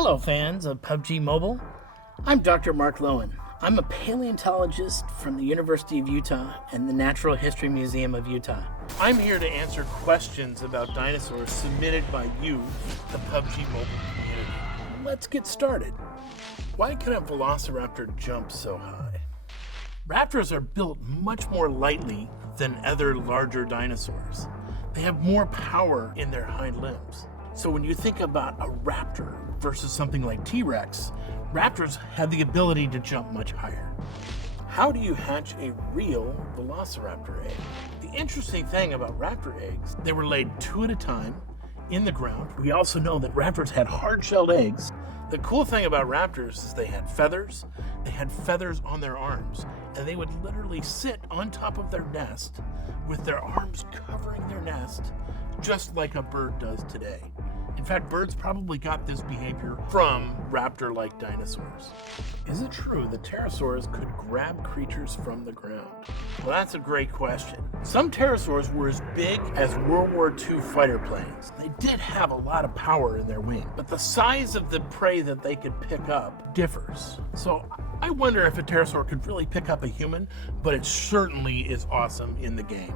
Hello fans of PUBG Mobile. I'm Dr. Mark Loewen. I'm a paleontologist from the University of Utah and the Natural History Museum of Utah. I'm here to answer questions about dinosaurs submitted by you, the PUBG Mobile community. Let's get started. Why can a velociraptor jump so high? Raptors are built much more lightly than other larger dinosaurs. They have more power in their hind limbs. So when you think about a raptor versus something like T-Rex, raptors have the ability to jump much higher. How do you hatch a real velociraptor egg? The interesting thing about raptor eggs, they were laid 2 at a time in the ground. We also know that raptors had hard-shelled eggs. The cool thing about raptors is they had feathers on their arms, and they would literally sit on top of their nest with their arms covering their nest, just like a bird does today. In fact, birds probably got this behavior from raptor-like dinosaurs. Is it true that pterosaurs could grab creatures from the ground? Well, that's a great question. Some pterosaurs were as big as World War II fighter planes. They did have a lot of power in their wing, but the size of the prey that they could pick up differs. So I wonder if a pterosaur could really pick up a human, but it certainly is awesome in the game.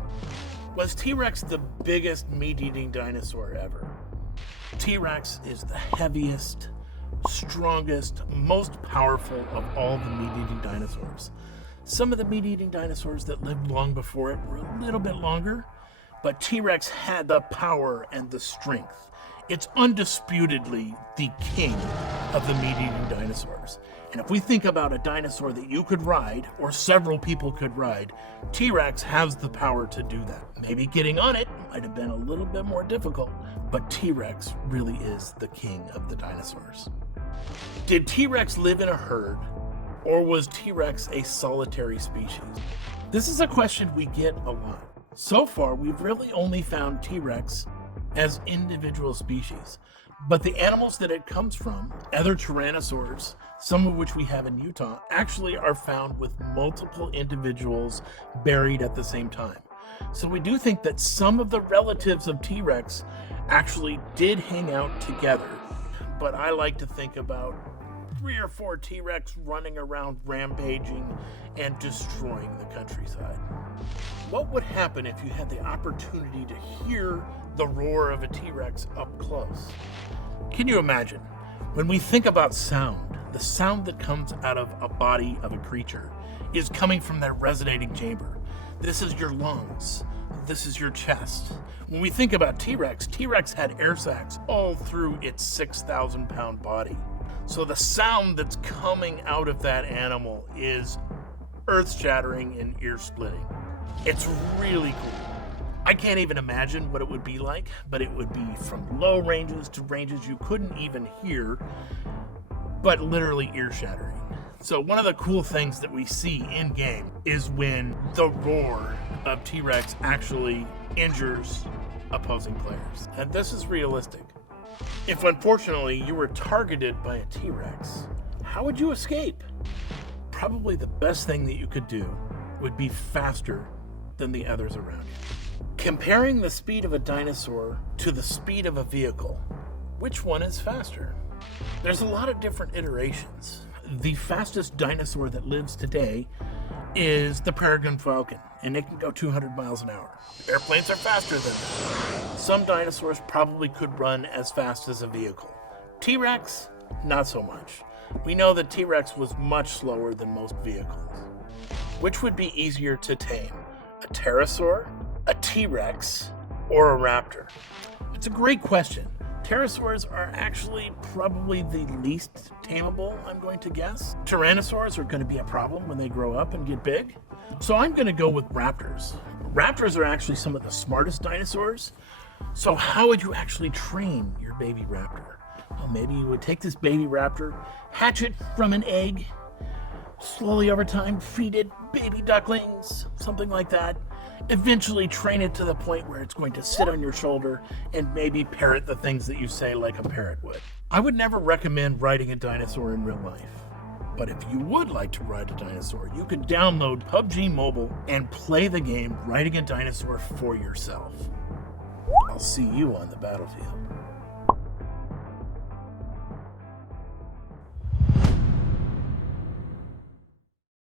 Was T-Rex the biggest meat-eating dinosaur ever? T-Rex is the heaviest, strongest, most powerful of all the meat-eating dinosaurs. Some of the meat-eating dinosaurs that lived long before it were a little bit longer, but T-Rex had the power and the strength. It's undisputedly the king of the meat-eating dinosaurs. And if we think about a dinosaur that you could ride, or several people could ride, T-Rex has the power to do that. Maybe getting on it might have been a little bit more difficult, but T-Rex really is the king of the dinosaurs. Did T-Rex live in a herd, or was T-Rex a solitary species? This is a question we get a lot. So far, we've really only found T-Rex as individual species, but the animals that it comes from, other tyrannosaurs, some of which we have in Utah, actually are found with multiple individuals buried at the same time. So we do think that some of the relatives of T-Rex actually did hang out together, but I like to think about 3 or 4 T-Rex running around rampaging and destroying the countryside. What would happen if you had the opportunity to hear the roar of a T-Rex up close? Can you imagine? When we think about sound, the sound that comes out of a body of a creature is coming from that resonating chamber. This is your lungs. This is your chest. When we think about T-Rex, T-Rex had air sacs all through its 6,000-pound body. So the sound that's coming out of that animal is earth-shattering and ear-splitting. It's really cool. I can't even imagine what it would be like, but it would be from low ranges to ranges you couldn't even hear, but literally ear-shattering. So one of the cool things that we see in-game is when the roar of T-Rex actually injures opposing players. And this is realistic. If unfortunately you were targeted by a T-Rex, how would you escape? Probably the best thing that you could do would be faster than the others around you. Comparing the speed of a dinosaur to the speed of a vehicle, which one is faster? There's a lot of different iterations. The fastest dinosaur that lives today is the peregrine falcon, and it can go 200 miles an hour. Airplanes are faster than that. Some dinosaurs probably could run as fast as a vehicle. T-Rex, not so much. We know that T-Rex was much slower than most vehicles. Which would be easier to tame? A pterosaur, a T-Rex, or a raptor? It's a great question. Pterosaurs are actually probably the least tameable, I'm going to guess. Tyrannosaurs are going to be a problem when they grow up and get big. So I'm going to go with raptors. Raptors are actually some of the smartest dinosaurs. So how would you actually train your baby raptor? Well, maybe you would take this baby raptor, hatch it from an egg, slowly over time feed it baby ducklings, something like that. Eventually train it to the point where it's going to sit on your shoulder and maybe parrot the things that you say like a parrot would. I would never recommend riding a dinosaur in real life. But if you would like to ride a dinosaur, you could download PUBG Mobile and play the game Riding a Dinosaur for yourself. I'll see you on the battlefield.